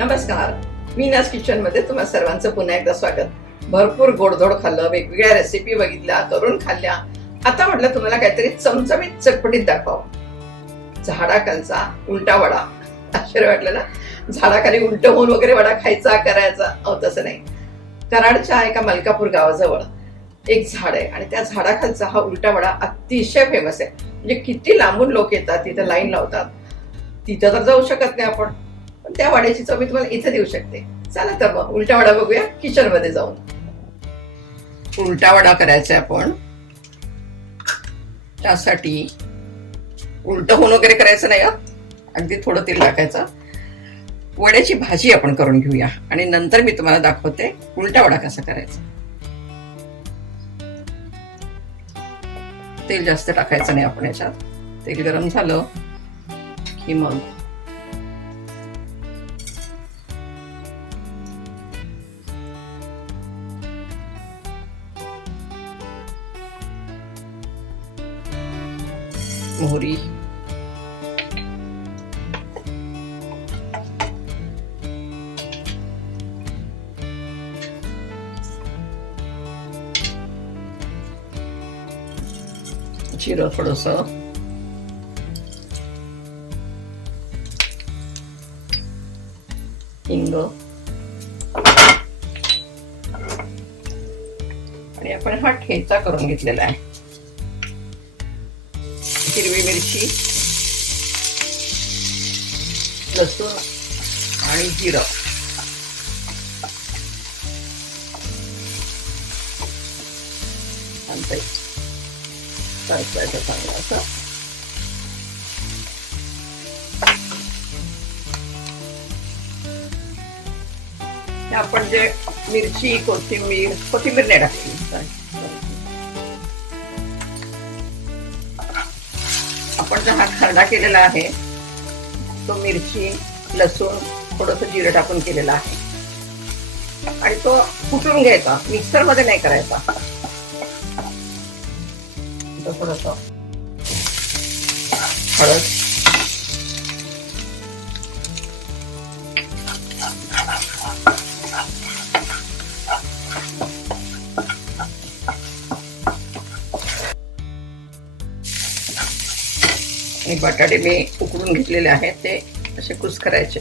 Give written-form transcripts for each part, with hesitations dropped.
नमस्कार, मीनाज किचन मध्ये तुम्हा सर्वांचं पुन्हा एकदा स्वागत. भरपूर गोडधोड खाल्लं, वेगवेगळ्या रेसिपी बघितल्या, करून खाल्ल्या. आता म्हटलं तुम्हाला काहीतरी चमचमीत चटपटीत दाखवावं. झाडाखालचा उलटा वडा. आश्चर्य वाटलं ना? झाडाखाली उलट होऊन वगैरे वडा खायचा करायचा. अहो तसं नाही. कराडच्या एका मलकापूर गावाजवळ एक झाड आहे आणि त्या झाडाखालचा हा उलटा वडा अतिशय फेमस आहे. म्हणजे किती लांबून लोक येतात, तिथे लाईन लावतात. तिथं तर जाऊ शकत नाही आपण, पण त्या वड्याची चव मी तुम्हाला इथे देऊ शकते. चला तर मग उलटा वडा बघूया किचन मध्ये जाऊन. उलटा वडा करायचा आपण. त्यासाठी उलट होऊन वगैरे करायचं नाही, अगदी थोडं तेल टाकायचं. वड्याची भाजी आपण करून घेऊया आणि नंतर मी तुम्हाला दाखवते उलटा वडा कसा करायचा. तेल जास्त टाकायचं नाही आपण याच्यात. तेल गरम झालं की मग मोहरी, जिरं थोडंसं, हिंग आणि आपण हा ठेचा करून घेतलेला आहे. हिरवी मिरची, लसूण आणि जिरं. चांगलं असं आपण जे मिरची, कोथिंबीर नाही टाकली. आपण जो हा खरडा केलेला आहे तो मिरची, लसूण, थोडंसं जिरं टाकून केलेला आहे आणि तो कुटून घ्यायचा, मिक्सर मध्ये नाही करायचा. थोडंसं हळद, आणि बटाटे मी उकडून घेतलेले आहेत ते असे कुस करायचे.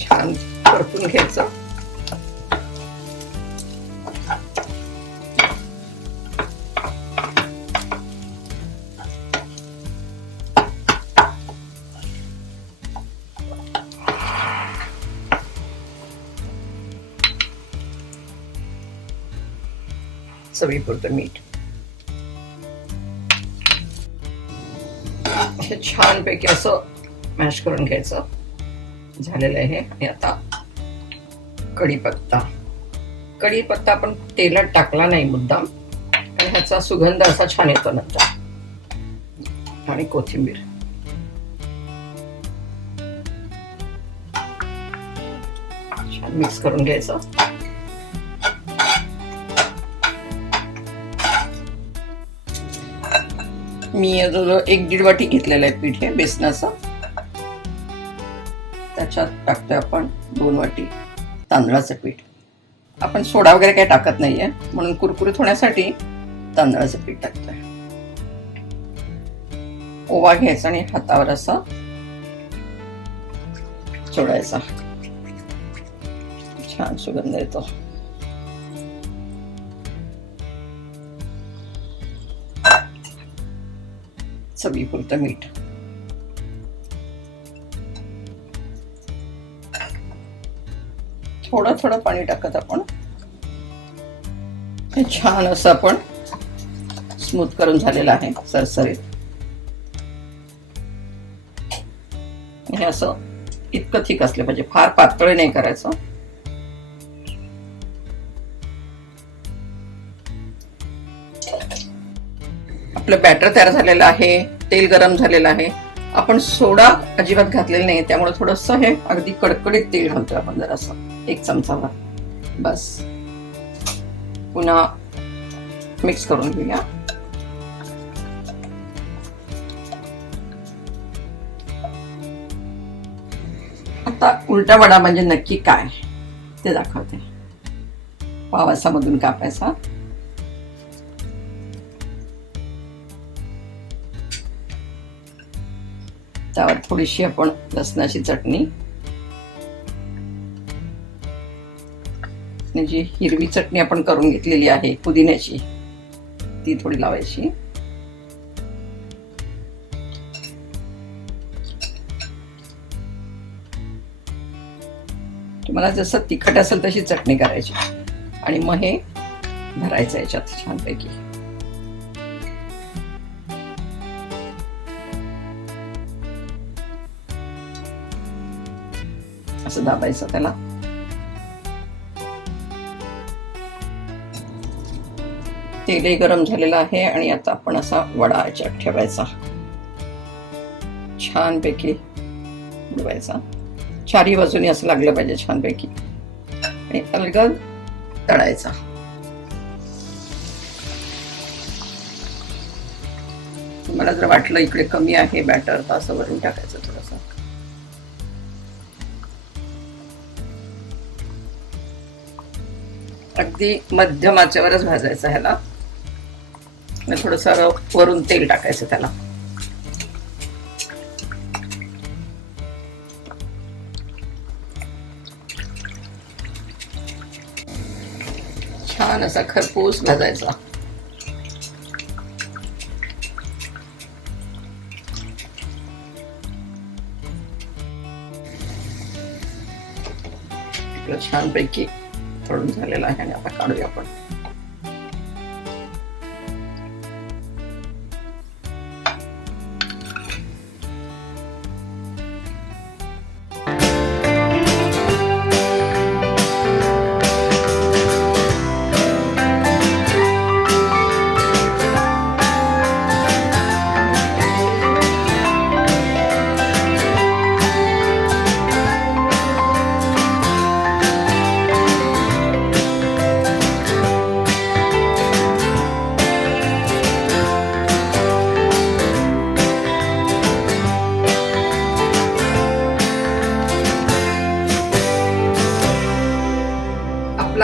छान परतून घ्यायचं. चवीपुरतं मीठ. छान पैकी असं मॅश करून घ्यायचं. झालेलं आहे. आणि आता कढीपत्ता आपण तेलात टाकला नाही मुद्दाम, आणि ह्याचा सुगंध असा छान येतो नंतर. आणि कोथिंबीर. छान मिक्स करून घ्यायचं. मी जवळजवळ 1-1.5 वाटी घेतलेलं आहे पीठ हे बेसनाचं. त्याच्यात टाकतोय आपण 2 वाटी तांदळाचं पीठ. आपण सोडा वगैरे काही टाकत नाहीये, म्हणून कुरकुरीत होण्यासाठी तांदळाचं पीठ टाकतोय. ओवा घ्यायचा आणि हातावर असा चोळायचा. छान सुगंध येतो. चवीपुरतं मीठ. थोडं थोडं पाणी टाकत आपण हे छान असं आपण स्मूथ करून झालेलं आहे सरसरीत. हे असं इतकं थिक असलं पाहिजे, फार पातळ नाही करायचं. आपलं बॅटर तयार झालेलं आहे, तेल गरम झालेलं आहे. आपण सोडा अजिबात घातलेला नाही, त्यामुळे थोडंसं हे अगदी कडकडीत तेल घालतोय आपण जरासं 1 चमचाभर बस. पुन्हा मिक्स करून घेऊया. आता उलटा वडा म्हणजे नक्की काय ते दाखवते. पाव असा मधून कापायचा, त्यावर थोडीशी आपण लसणाची चटणी, जी हिरवी चटणी आपण करून घेतलेली आहे पुदिन्याची, ती थोडी लावायची. तुम्हाला जसं तिखट असेल तशी चटणी करायची आणि मग हे भरायचं याच्यात छानपैकी. असं दाबायचं त्याला. तेलही गरम झालेलं आहे आणि आता आपण असा वडा याच्यात ठेवायचा, छानपैकी बुडवायचा. चारी बाजूनी असं लागलं पाहिजे छानपैकी आणि अलगद तळायचा. तुम्हाला जर वाटलं इकडे कमी आहे बॅटर तर असं वरून टाकायचं थोडंसं. अगदी मध्यम आचेवरच भाजायचं ह्याला. थोडंसं वरून तेल टाकायचं त्याला. छान असा खरपूस भाजायचा. छानपैकी तळून झालेला आहे आणि आता काढूया आपण.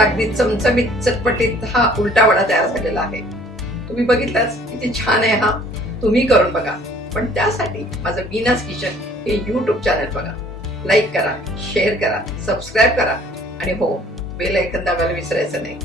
अगदी चमचमीत चटपटीत हा उलटा वडा तयार झालेला आहे. तुम्ही बघितलाच किती छान आहे हा. तुम्ही करून बघा. पण त्यासाठी माझं वीनाज किचन हे YouTube चॅनल बघा, लाईक करा, शेअर करा, सबस्क्राईब करा आणि हो, बेल आयकॉन दाबायला विसरायचं नाही.